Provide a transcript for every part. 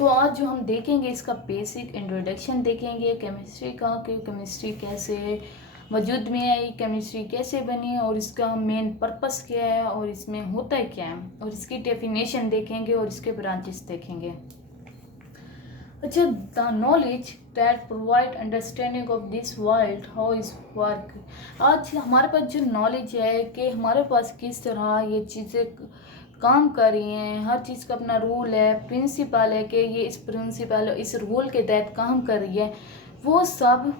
तो आज जो हम देखेंगे इसका बेसिक इंट्रोडक्शन देखेंगे केमिस्ट्री का, कि केमिस्ट्री कैसे वजूद में आई, केमिस्ट्री कैसे बनी और इसका मेन पर्पस क्या है और इसमें होता है क्या है, और इसकी डेफिनेशन देखेंगे और इसके ब्रांचेस देखेंगे। अच्छा, the knowledge that provide understanding of this world how is work. आज हमारे पास जो नॉलेज है कि हमारे पास किस तरह ये चीज़ें काम कर रही हैं, हर चीज़ का अपना रूल है, प्रिंसिपल है कि ये इस प्रिंसिपल इस रूल के तहत काम कर रही है, वो सब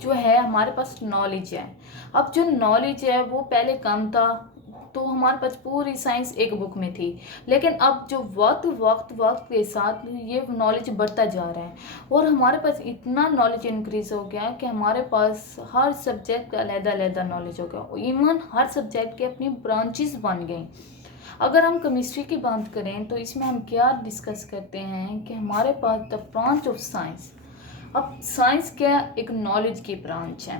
जो है हमारे पास नॉलेज है। अब जो नॉलेज है वो पहले कम था, तो हमारे पास पूरी साइंस एक बुक में थी, लेकिन अब जो वक्त के साथ ये नॉलेज बढ़ता जा रहा है और हमारे पास इतना नॉलेज इंक्रीज हो गया कि हमारे पास हर सब्जेक्ट का अलग नॉलेज हो गया। इवन हर सब्जेक्ट के अपनी ब्रांचेस बन गई। अगर हम केमिस्ट्री की बात करें तो इसमें हम क्या डिस्कस करते हैं कि हमारे पास द ब्रांच ऑफ साइंस। अब साइंस क्या, एक नॉलेज की ब्रांच है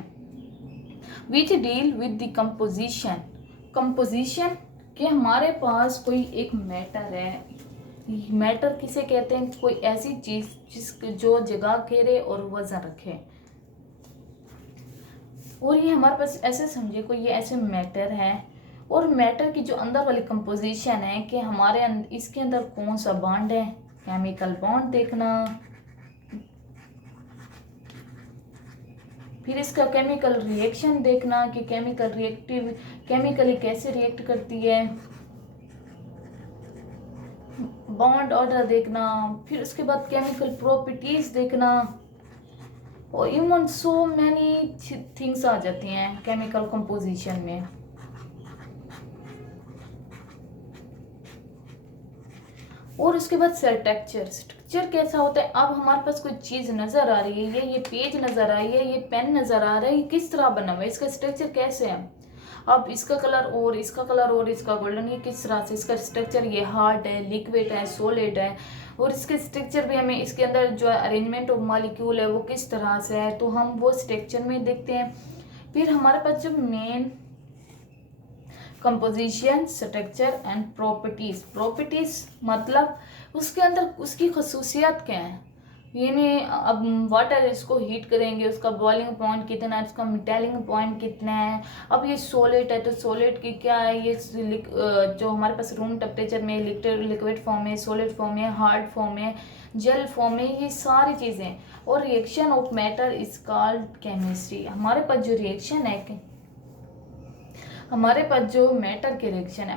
which deal with the composition. Composition कि हमारे पास कोई एक मैटर है, मैटर किसे कहते हैं, कोई ऐसी चीज जो जगह घेरे और वजन रखे, और ये हमारे पास ऐसे समझे कोई ये ऐसे मैटर है, और मैटर की जो अंदर वाली कंपोजिशन है कि हमारे इसके अंदर कौन सा बॉन्ड है, केमिकल बॉन्ड देखना, फिर इसका केमिकल रिएक्शन देखना कि केमिकली कैसे रिएक्ट करती है, बॉन्ड ऑर्डर देखना, फिर उसके बाद केमिकल प्रॉपर्टीज देखना, और इवन सो मैनी थिंग्स आ जाती हैं केमिकल कंपोजिशन में। और उसके बाद स्ट्रक्चर कैसा होता है। अब हमारे पास कोई चीज़ नज़र आ रही है, ये पेज नज़र आ रही है, ये पेन नज़र आ रहा है, ये किस तरह बना हुआ है, इसका स्ट्रक्चर कैसे है। अब इसका कलर और इसका कलर और इसका गोल्डन, ये किस तरह से, इसका स्ट्रक्चर, ये हार्ड है, लिक्विड है, सॉलिड है, और इसके स्ट्रक्चर भी हमें इसके अंदर जो अरेंजमेंट ऑफ मॉलिक्यूल है वो किस तरह से है, तो हम वो स्ट्रक्चर में देखते हैं। फिर हमारे पास जो main composition, structure and properties मतलब उसके अंदर उसकी खसूसियात क्या है, यानी अब वाटर इसको हीट करेंगे, उसका बॉइलिंग पॉइंट कितना है, उसका मेटेलिंग पॉइंट कितना है। अब ये सॉलिड है तो सॉलिड की क्या है, ये जो हमारे पास रूम टेम्परेचर में लिक्विड फॉर्म है, सॉलिड फॉर्म है, हार्ड फॉर्म है, जेल फॉर्म है, ये सारी चीज़ें। और reaction of matter is called chemistry. हमारे पास जो रिएक्शन है, हमारे पास जो मैटर के रिएक्शन है,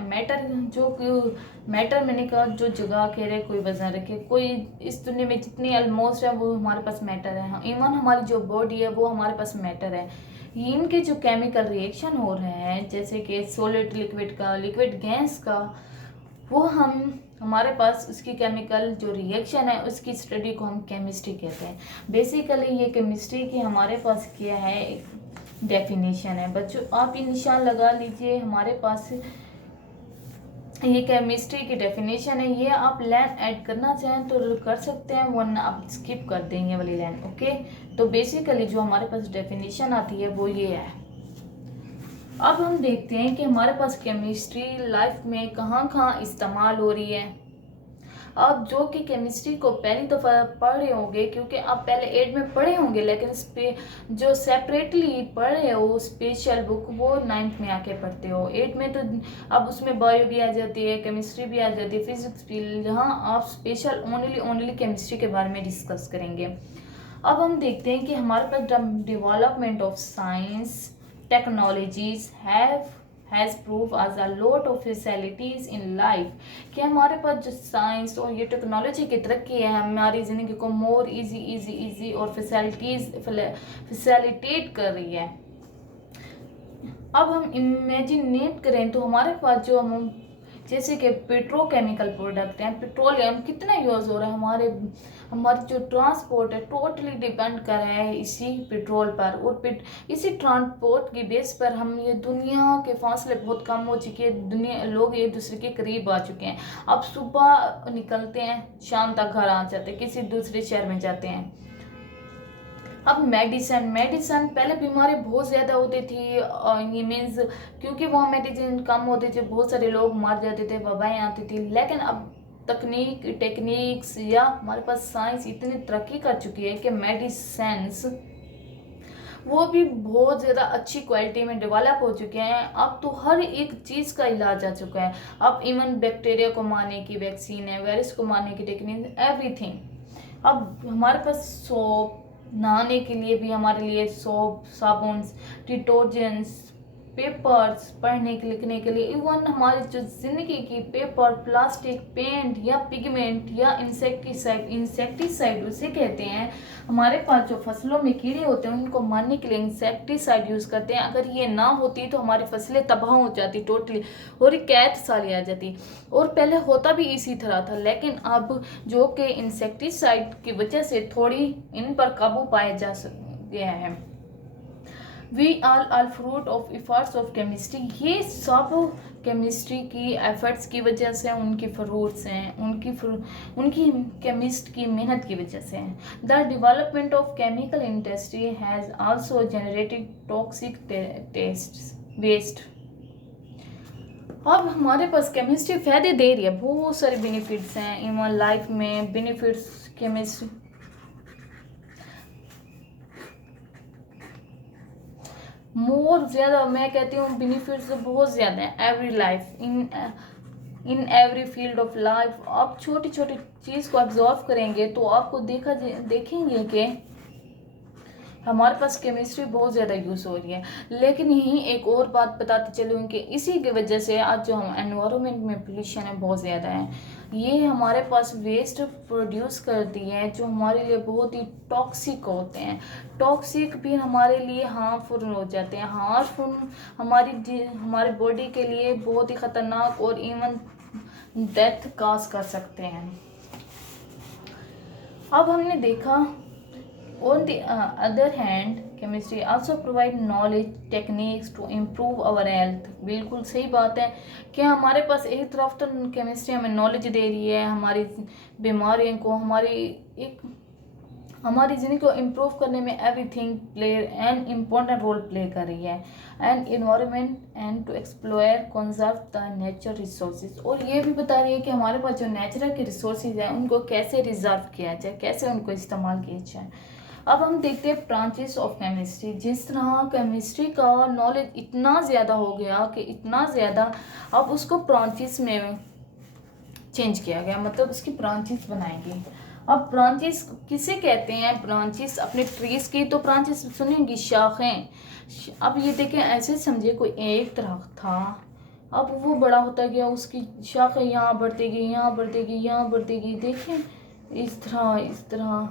मैटर मैंने कहा जो जगह घेरे, कोई वजन रखे, कोई इस दुनिया में जितनी ऑलमोस्ट है वो हमारे पास मैटर है। इवन हमारी जो बॉडी है वो हमारे पास मैटर है। इनके जो केमिकल रिएक्शन हो रहे हैं, जैसे कि सॉलिड लिक्विड का, लिक्विड गैस का, वो हमारे पास उसकी केमिकल जो रिएक्शन है उसकी स्टडी को हम केमिस्ट्री कहते हैं। बेसिकली ये केमिस्ट्री की हमारे पास क्या है, डेफिनेशन है। बच्चों आप ये निशान लगा लीजिए, हमारे पास ये केमिस्ट्री की डेफिनेशन है। ये आप लाइन ऐड करना चाहें तो कर सकते हैं, वरना आप स्किप कर देंगे वाली लाइन। ओके, तो बेसिकली जो हमारे पास डेफिनेशन आती है वो ये है। अब हम देखते हैं कि हमारे पास केमिस्ट्री लाइफ में कहाँ कहाँ इस्तेमाल हो रही है। आप जो कि केमिस्ट्री को पहली दफ़ा पढ़ रहे होंगे, क्योंकि आप पहले 8 में पढ़े होंगे, लेकिन जो सेपरेटली पढ़ रहे हो स्पेशल बुक वो 9th में आके पढ़ते हो। 8 में तो अब उसमें बायो भी आ जाती है, केमिस्ट्री भी आ जाती है, फिजिक्स भी, जहाँ आप स्पेशल ओनली केमिस्ट्री के बारे में डिस्कस करेंगे। अब हम देखते हैं कि हमारे पास development of science technologies has prove as a lot of facilities in life, कि हमारे पास जो साइंस और ये टेक्नोलॉजी की तरक्की है हमारी ज़िंदगी को मोर इजी और फैसिलिटेट कर रही है। अब हम इमेजिनेट करें तो हमारे पास जो हम जैसे कि पेट्रोकेमिकल प्रोडक्ट हैं, पेट्रोलियम कितना यूज़ हो रहा है, हमारे जो ट्रांसपोर्ट है टोटली डिपेंड कर रहा है इसी पेट्रोल पर, और इसी ट्रांसपोर्ट की बेस पर हम ये दुनिया के फासले बहुत कम हो चुके हैं, लोग एक दूसरे के करीब आ चुके हैं। अब सुबह निकलते हैं, शाम तक घर आ जाते हैं, किसी दूसरे शहर में जाते हैं। अब मेडिसन पहले बीमारी बहुत ज़्यादा होती थी, ये मीन्स क्योंकि वहाँ मेडिसिन कम होते थे, बहुत सारे लोग मर जाते थे, वबाएं आती थी। लेकिन अब टेक्निक्स या हमारे पास साइंस इतनी तरक्की कर चुकी है कि मेडिसिन्स वो भी बहुत ज़्यादा अच्छी क्वालिटी में डेवलप हो चुके हैं। अब तो हर एक चीज़ का इलाज आ चुका है। अब इवन बैक्टीरिया को मारने की वैक्सीन है, वायरस को मारने की टेक्निक, एवरीथिंग। अब हमारे पास सोप, नहाने के लिए भी हमारे लिए सोप, साबुन, डिटर्जेंट्स, पेपर्स, पढ़ने के लिखने के लिए, इवन हमारी जो ज़िंदगी की पेपर, प्लास्टिक, पेंट या पिगमेंट या इंसेक्टिसाइड उसे कहते हैं। हमारे पास जो फसलों में कीड़े होते हैं उनको मारने के लिए इंसेक्टिसाइड यूज़ करते हैं। अगर ये ना होती तो हमारी फसलें तबाह हो जाती टोटली और कैट साली आ जाती। और पहले होता भी इसी तरह था, लेकिन अब जो कि इंसेक्टिसाइड की वजह से थोड़ी इन पर काबू पाया जा गया है। We are fruit of efforts of chemistry, ये सब केमिस्ट्री की एफर्ट्स की वजह से उनकी फ्रूट्स हैं, उनकी केमिस्ट की मेहनत की वजह से हैं। The development of chemical industry has also generated toxic waste. अब हमारे पास केमिस्ट्री फ़ायदे दे रही है, बहुत सारे बेनिफिट्स हैं इवन लाइफ में। बेनिफिट्स केमिस्ट्री मोर ज़्यादा, मैं कहती हूँ बेनिफिट्स बहुत ज़्यादा हैं every life, in every field of life. आप छोटी छोटी चीज़ को ऑब्जर्व करेंगे तो आपको देखेंगे कि हमारे पास केमिस्ट्री बहुत ज़्यादा यूज़ हो रही है। लेकिन यहीं एक और बात बताते चलूँ कि इसी की वजह से आज जो हम एनवायरनमेंट में पोल्यूशन है बहुत ज़्यादा है। ये हमारे पास वेस्ट प्रोड्यूस करती है जो हमारे लिए बहुत ही टॉक्सिक होते हैं। टॉक्सिक भी हमारे लिए हार्मफुल हो जाते हैं। हार्मफुल हमारी बॉडी के लिए बहुत ही ख़तरनाक और इवन डेथ काज कर सकते हैं। अब हमने देखा on the other hand, chemistry also provide knowledge techniques to improve our health। बिल्कुल सही बात है कि हमारे पास एक तरफ तो केमिस्ट्री हमें नॉलेज दे रही है, हमारी बीमारियों को, हमारी ज़िंदगी को इम्प्रूव करने में everything play an important role play कर रही है। And environment and to explore conserve the nature resources, और ये भी बता रही है कि हमारे पास जो नेचुरल के रिसोर्सेज हैं उनको कैसे रिजर्व किया जाए, कैसे उनको इस्तेमाल किया जाए। अब हम देखते हैं ब्रांचेस ऑफ केमिस्ट्री। जिस तरह केमिस्ट्री का नॉलेज इतना ज़्यादा हो गया कि इतना ज़्यादा, अब उसको ब्रांचेस में चेंज किया गया, मतलब उसकी ब्रांचेस बनाएंगे। अब ब्रांचेस किसे कहते हैं? ब्रांचेस अपने ट्रीज की तो ब्रांचेस सुनेंगी, शाखें। अब ये देखें, ऐसे समझे कोई एक दरख्त था, अब वो बड़ा होता गया, उसकी शाखें यहाँ बढ़ती गई, यहाँ बढ़ती गई, यहाँ बढ़ती गई। देखें इस तरह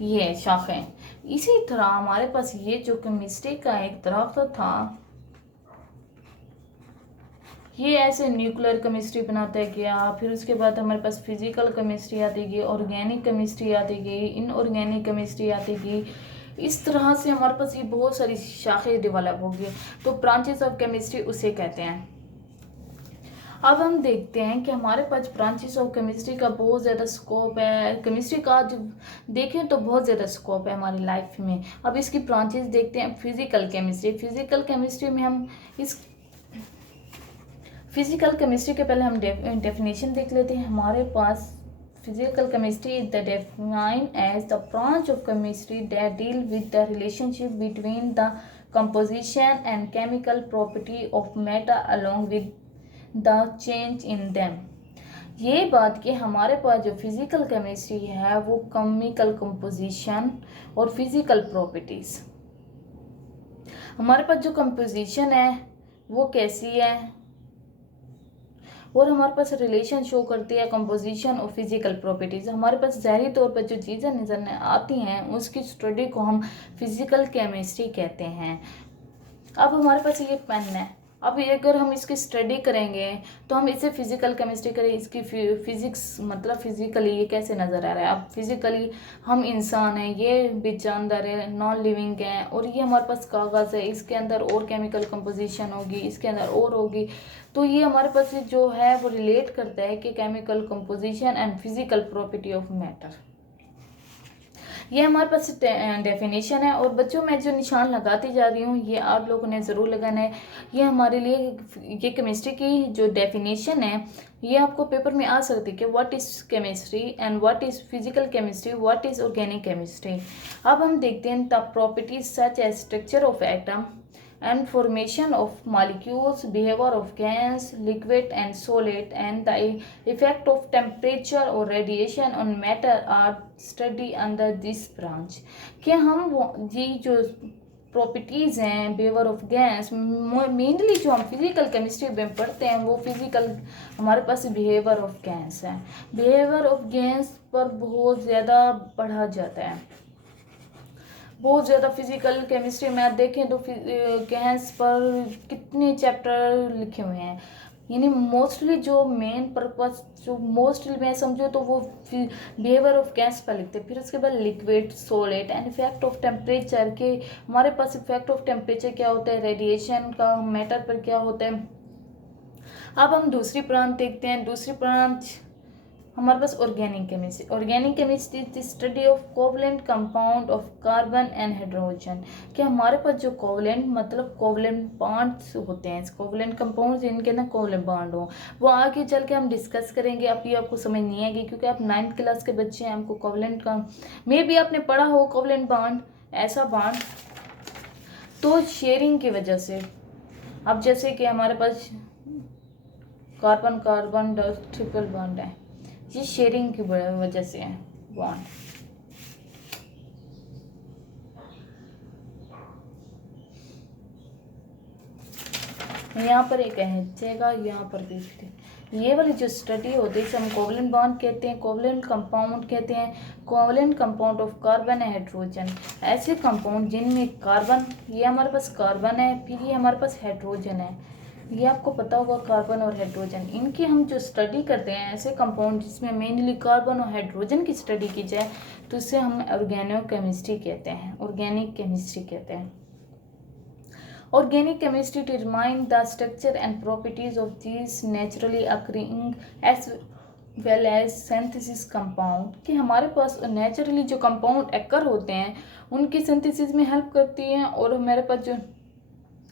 ये शाखें। इसी तरह हमारे पास ये जो केमिस्ट्री का एक दरख्त था, ये ऐसे न्यूक्लियर केमिस्ट्री बनाता गया। फिर उसके बाद हमारे पास फिजिकल केमिस्ट्री आती गई, ऑर्गेनिक केमिस्ट्री आती गई, इनऑर्गेनिक केमिस्ट्री आती गई। इस तरह से हमारे पास ये बहुत सारी शाखें डेवलप हो गई, तो ब्रांचेस ऑफ केमिस्ट्री उसे कहते हैं। अब हम देखते हैं कि हमारे पास ब्रांचेस ऑफ केमिस्ट्री का बहुत ज़्यादा स्कोप है। केमिस्ट्री का जब देखें तो बहुत ज़्यादा स्कोप है हमारी लाइफ में। अब इसकी ब्रांचेस देखते हैं। फिजिकल केमिस्ट्री में हम इस फिजिकल केमिस्ट्री के पहले हम डेफिनेशन देख लेते हैं। हमारे पास physical chemistry is the defined as the branch of chemistry that deal with the relationship between the composition and chemical property of matter along with the change in them. ये बात कि हमारे पास जो फिज़िकल केमिस्ट्री है वो chemical composition और physical properties, हमारे पास जो कंपोजिशन है वो कैसी है और हमारे पास रिलेशन शो करती है कंपोजिशन और फिज़िकल प्रॉपर्टीज़। हमारे पास ज़ाहिरी तौर पर जो चीज़ें नज़र आती हैं उसकी स्टडी को हम फिज़िकल केमिस्ट्री कहते हैं। अब हमारे पास ये पेन है, अब अगर हम इसकी स्टडी करेंगे तो हम इसे फिजिकल केमिस्ट्री करें, इसकी फिजिक्स मतलब फिजिकली ये कैसे नज़र आ रहा है। अब फिजिकली हम इंसान हैं, ये भी जानदार है, नॉन लिविंग है, और ये हमारे पास कागज़ है, इसके अंदर और केमिकल कंपोजिशन होगी, इसके अंदर और होगी। तो ये हमारे पास जो है वो रिलेट करता है कि chemical composition and physical property of matter. ये हमारे पास डेफिनेशन है। और बच्चों मैं जो निशान लगाती जा रही हूँ ये आप लोगों ने ज़रूर लगाना है। ये हमारे लिए ये केमिस्ट्री की जो डेफिनेशन है ये आपको पेपर में आ सकती है कि what is chemistry and what is physical chemistry, what is organic chemistry. अब हम देखते हैं the properties such as structure of atom and formation of molecules, behavior of gas, liquid and solid, and the effect of temperature or radiation on matter are studied under this branch। कि हम ये जो properties हैं behaviour of gas, mainly जो हम physical chemistry में पढ़ते हैं वो फिजिकल हमारे पास बिहेवियर ऑफ गैस है। बिहेवियर ऑफ गैस पर बहुत ज़्यादा पढ़ा जाता है, बहुत ज़्यादा फिजिकल केमिस्ट्री में आप देखें तो गैस पर कितने चैप्टर लिखे हुए हैं। यानी मोस्टली जो मेन पर्पस जो मोस्टली मैं समझो तो वो बिहेवियर ऑफ गैस पर लिखते हैं। फिर उसके बाद liquid, solid and effect of temperature के हमारे पास इफेक्ट ऑफ टेम्परेचर क्या होता है, रेडिएशन का मैटर पर क्या होता है। अब हम दूसरी ब्रांच देखते हैं। दूसरी ब्रांच हमारे पास organic chemistry. Organic chemistry the study of covalent compound of carbon and hydrogen. कि हमारे पास जो कोवलेंट मतलब कोवलेंट बॉन्ड्स होते हैं, कोवलेंट कंपाउंड जिनके ना कोवलेंट बॉन्ड हो, वो आगे चल के हम डिस्कस करेंगे। अब ये आपको समझ नहीं आएगी क्योंकि आप 9th क्लास के बच्चे हैं। हमको कोवलेंट का मे भी आपने पढ़ा हो कोवलेंट बॉन्ड, ऐसा बॉन्ड तो शेयरिंग की वजह से। अब जैसे कि हमारे पास कार्बन कार्बन ट्रिपल बॉन्ड है, ये शेयरिंग की वजह से है बॉन्ड। यहाँ पर एक जगह यहाँ पर देखते हैं ये वाली जो स्टडी होती है इसे हम कोवलेंट बॉन्ड कहते हैं, कोवलेंट कंपाउंड कहते हैं। Covalent compound of carbon and hydrogen, ऐसे कंपाउंड जिनमें कार्बन, ये हमारे पास कार्बन है, फिर ये हमारे पास हाइड्रोजन है। ये आपको पता होगा कार्बन और हाइड्रोजन, इनकी हम जो स्टडी करते हैं ऐसे कंपाउंड जिसमें मेनली कार्बन और हाइड्रोजन की स्टडी की जाए तो इसे हम ऑर्गेनिक केमिस्ट्री कहते हैं, ऑर्गेनिक केमिस्ट्री कहते हैं। Organic chemistry determine the structure and properties of this naturally occurring as well as synthesis compound. कि हमारे पास नेचुरली जो कंपाउंड अकर होते हैं उनकी सिंथेसिस में हेल्प करती हैं, और हमारे पास जो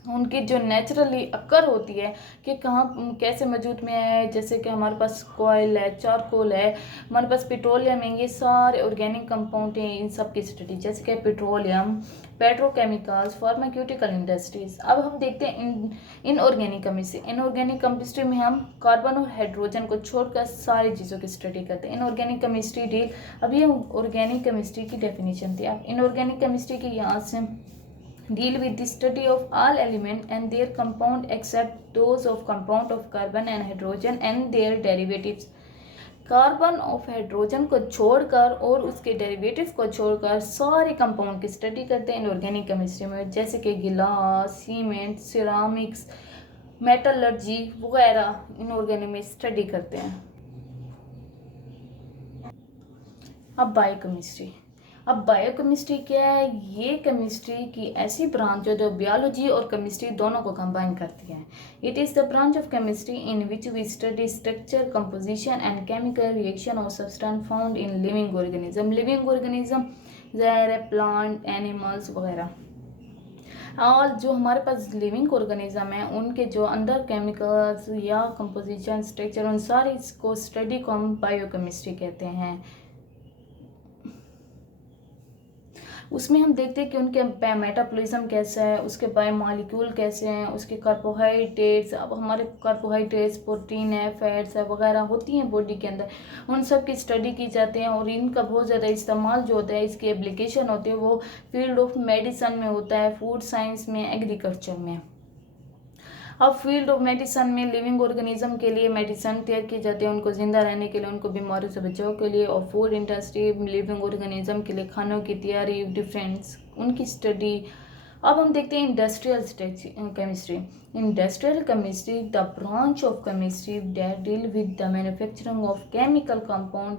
उनकी जो नेचुरली अकर होती है कि कहाँ कैसे मौजूद में है। जैसे कि हमारे पास कोयल है, चारकोल है, हमारे पास पेट्रोलियम है, ये सारे ऑर्गेनिक कंपाउंड हैं। इन सब की स्टडी जैसे कि पेट्रोलियम, पेट्रोकेमिकल्स, फार्मास्यूटिकल इंडस्ट्रीज। अब हम देखते हैं इनऑर्गेनिक केमिस्ट्री। इनऑर्गेनिक केमिस्ट्री में हम कार्बन और हाइड्रोजन को छोड़कर सारी चीज़ों की स्टडी करते हैं। इनऑर्गेनिक केमिस्ट्री डील, अब ये ऑर्गेनिक केमिस्ट्री की डेफिनेशन थी। अब इनऑर्गेनिक केमिस्ट्री की यहाँ से deal with the study of all elements and their compound except those of compound of carbon and hydrogen and their derivatives। Carbon और हाइड्रोजन को छोड़कर और उसके डेरिवेटिव को छोड़कर सारे कंपाउंड की स्टडी करते हैं इनऑर्गेनिक केमिस्ट्री में, जैसे कि गिलास, सीमेंट, सिरामिक्स, मेटलर्जी वगैरह इनऑर्गेनिक में स्टडी करते हैं। अब बायोकेमिस्ट्री। अब बायोकेमिस्ट्री क्या है, ये केमिस्ट्री की ऐसी ब्रांच है जो बायोलॉजी और केमिस्ट्री दोनों को कंबाइन करती है। It is the branch of chemistry in which we study structure, composition and chemical reaction of substance found in living organism. Living organism जैसे प्लांट, एनिमल्स वगैरह। और जो हमारे पास लिविंग ऑर्गेनिज्म है उनके जो अंदर केमिकल्स या कंपोजिशन, स्ट्रक्चर, उन सारी को स्टडी को हम बायोकेमिस्ट्री कहते हैं। उसमें हम देखते हैं कि उनके मेटाबॉलिज्म कैसा है, उसके बायोमॉलिक्यूल कैसे हैं, उसके कार्बोहाइड्रेट्स। अब हमारे कार्बोहाइड्रेट्स, प्रोटीन है, फैट्स है वगैरह होती हैं बॉडी के अंदर, उन सब की स्टडी की जाती है। और इनका बहुत ज़्यादा इस्तेमाल जो होता है, इसकी एप्लीकेशन होती है वो फील्ड ऑफ मेडिसिन में होता है, फूड साइंस में, एग्रीकल्चर में। अब फील्ड ऑफ मेडिसिन में लिविंग ऑर्गेनिज्म के लिए मेडिसिन तैयार की जाती है, उनको जिंदा रहने के लिए, उनको बीमारियों से बचाव के लिए। और फूड इंडस्ट्री लिविंग ऑर्गेनिज्म के लिए खानों की तैयारी, डिफरेंस, उनकी स्टडी। अब हम देखते हैं industrial chemistry. Industrial chemistry, the branch of chemistry that deal with the manufacturing of chemical compound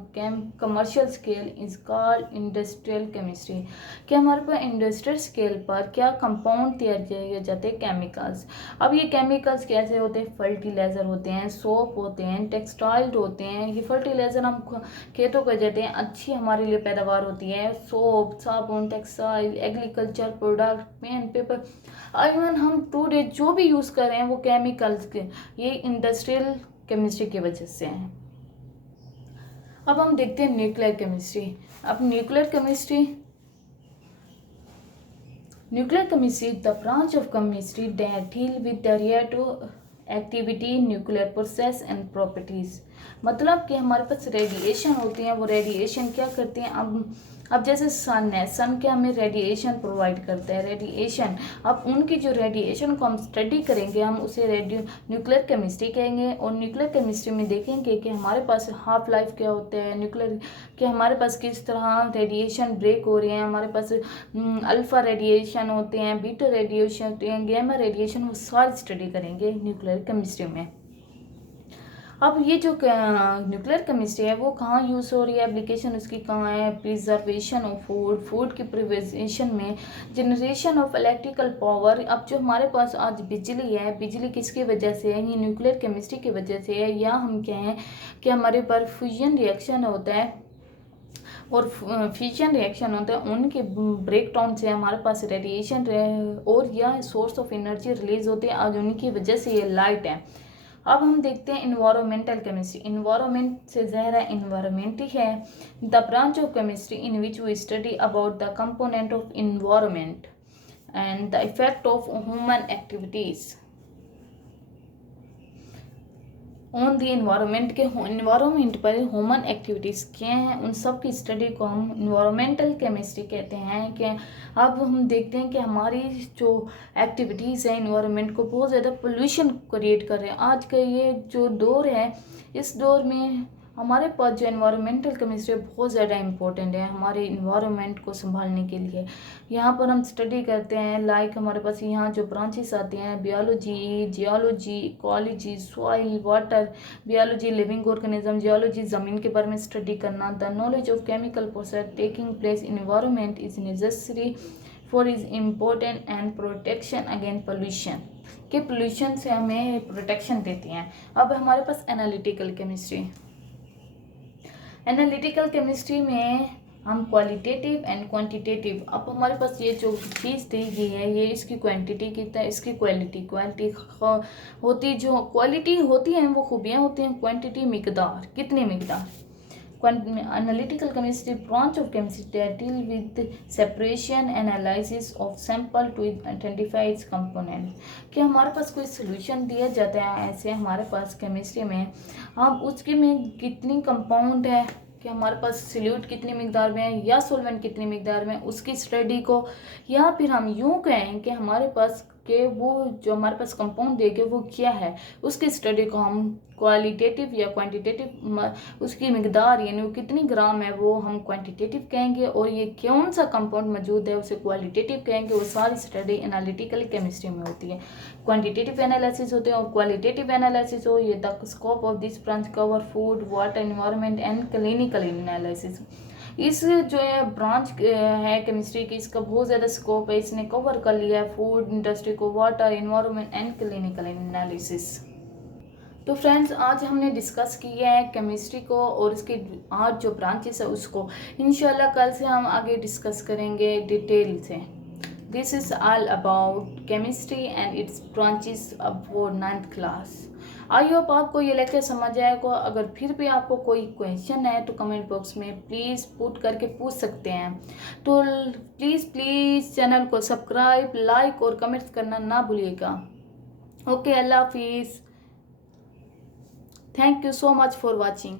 commercial scale is called industrial chemistry। कि हमारे पास इंडस्ट्रियल स्केल पर क्या कंपाउंड तैयार किए जाते हैं, केमिकल्स। अब ये केमिकल्स कैसे होते हैं, फर्टिलाइजर होते हैं, सोप होते हैं, टेक्सटाइल होते हैं। ये फर्टिलाइजर हम खेतों को देते हैं, अच्छी हमारे लिए पैदावार होती है। सोप, साबुन, textile, agriculture product, pen, paper, even हम टूडे जो भी यूज़ कर रहे हैं वो केमिकल्स के, ये इंडस्ट्रियल केमिस्ट्री की वजह से हैं। अब हम देखते हैं न्यूक्लियर केमिस्ट्री। अब nuclear chemistry the branch of chemistry that deal with the reactive activity, nuclear process and properties. मतलब कि हमारे पास रेडिएशन होती है, वो रेडिएशन क्या करते हैं। अब जैसे सन है, सन क्या हमें रेडिएशन प्रोवाइड करता है, रेडिएशन। अब उनकी जो रेडिएशन को हम स्टडी करेंगे, हम उसे न्यूक्लियर केमिस्ट्री कहेंगे। और न्यूक्लियर केमिस्ट्री में देखेंगे कि हमारे पास हाफ लाइफ क्या होता है न्यूक्लियर, कि हमारे पास किस तरह रेडिएशन ब्रेक हो रहे हैं। हमारे पास अल्फा रेडिएशन होते हैं, बीटा रेडिएशन होते हैं, गैमा रेडिएशन, वो सारी स्टडी करेंगे न्यूक्लियर केमिस्ट्री में। अब ये जो न्यूक्लियर केमिस्ट्री है वो कहाँ यूज़ हो रही है, एप्लीकेशन उसकी कहाँ है। प्रिजर्वेशन ऑफ फूड, फूड की प्रिजर्वेशन में, जनरेशन ऑफ इलेक्ट्रिकल पावर। अब जो हमारे पास आज बिजली है, बिजली किसकी वजह से है, ये न्यूक्लियर केमिस्ट्री की वजह से है। या हम कहें कि हमारे पर फ्यूजन रिएक्शन होता है और फ्यूजन रिएक्शन होता है, उनके ब्रेक डाउन से हमारे पास रेडिएशन और या सोर्स ऑफ एनर्जी रिलीज होते हैं, आज उनकी वजह से ये लाइट है। अब हम देखते हैं इन्वायरमेंटल केमिस्ट्री। इन्वायरमेंट से ज़हरा इन्वायरमेंट ही है, the branch of chemistry in which we study about the component of environment and the effect of human activities on the environment, के इन्वायरमेंट पर ह्यूमन एक्टिविटीज़ क्या हैं, उन सब की स्टडी को हम इन्वायरमेंटल केमिस्ट्री कहते हैं। कि अब हम देखते हैं कि हमारी जो एक्टिविटीज़ हैं इन्वायरमेंट को बहुत ज़्यादा पोल्यूशन क्रिएट कर रहे हैं। आज का ये जो दौर है, इस दौर में हमारे पास जो एनवायरमेंटल केमिस्ट्री बहुत ज़्यादा इम्पोर्टेंट है हमारे इन्वायरमेंट को संभालने के लिए। यहाँ पर हम स्टडी करते हैं, लाइक हमारे पास यहाँ जो ब्रांचेस आती हैं, biology, geology, ecology, soil, water, biology living organism, geology ज़मीन के बारे में स्टडी करना। The knowledge of chemical process taking place in environment is necessary for is important and protection against pollution, के पोल्यूशन से हमें प्रोटेक्शन देती हैं। अब हमारे पास एनालिटिकल केमिस्ट्री। एनालिटिकल केमिस्ट्री में हम क्वालिटेटिव एंड क्वांटिटेटिव, अब हमारे पास ये जो चीज़ दी गई है, ये इसकी क्वांटिटी कितना है, इसकी क्वालिटी होती, जो क्वालिटी होती है वो खूबियाँ होती हैं, क्वांटिटी मिकदार, कितनी मिकदार। Analytical chemistry branch of chemistry that deal with separation analysis of sample to identify its component, कि हमारे पास कोई सोल्यूशन दिया जाता है ऐसे हमारे पास केमिस्ट्री में, हम उसके में कितनी कंपाउंड है, कि हमारे पास सॉल्यूट कितनी मिकदार में है या सॉल्वेंट कितनी मिकदार में, उसकी स्टडी को, या फिर हम यूँ कहें कि हमारे पास के वो जो हमारे पास कंपाउंड देंगे वो क्या है, उसकी स्टडी को हम क्वालिटेटिव या क्वांटिटेटिव, उसकी मिकदार यानी वो कितनी ग्राम है वो हम क्वांटिटेटिव कहेंगे, और ये कौन सा कंपाउंड मौजूद है उसे क्वालिटेटिव कहेंगे। वो सारी स्टडी एनालिटिकल केमिस्ट्री में होती है। क्वांटिटेटिव एनालिसिस होते हैं और क्वालिटेटिव एनालिसिस हो, ये the scope of this branch cover food, water, environment and clinical analysis. इस जो है ब्रांच है केमिस्ट्री की, इसका बहुत ज़्यादा स्कोप है, इसने कवर कर लिया है फूड इंडस्ट्री को, water, environment and clinical analysis. तो फ्रेंड्स, आज हमने डिस्कस किया है केमिस्ट्री को और इसके आज जो ब्रांचेस है उसको। इंशाल्लाह कल से हम आगे डिस्कस करेंगे डिटेल से। This is all about chemistry and it's branches for 9th class. I hope आपको ये लेक्चर समझ आएगा। अगर फिर भी आपको कोई क्वेश्चन है तो कमेंट बॉक्स में प्लीज़ पुट करके पूछ सकते हैं। तो प्लीज़ चैनल को सब्सक्राइब, लाइक और कमेंट्स करना ना भूलिएगा। ओके, अल्लाह हाफिज़। Thank you so much for watching.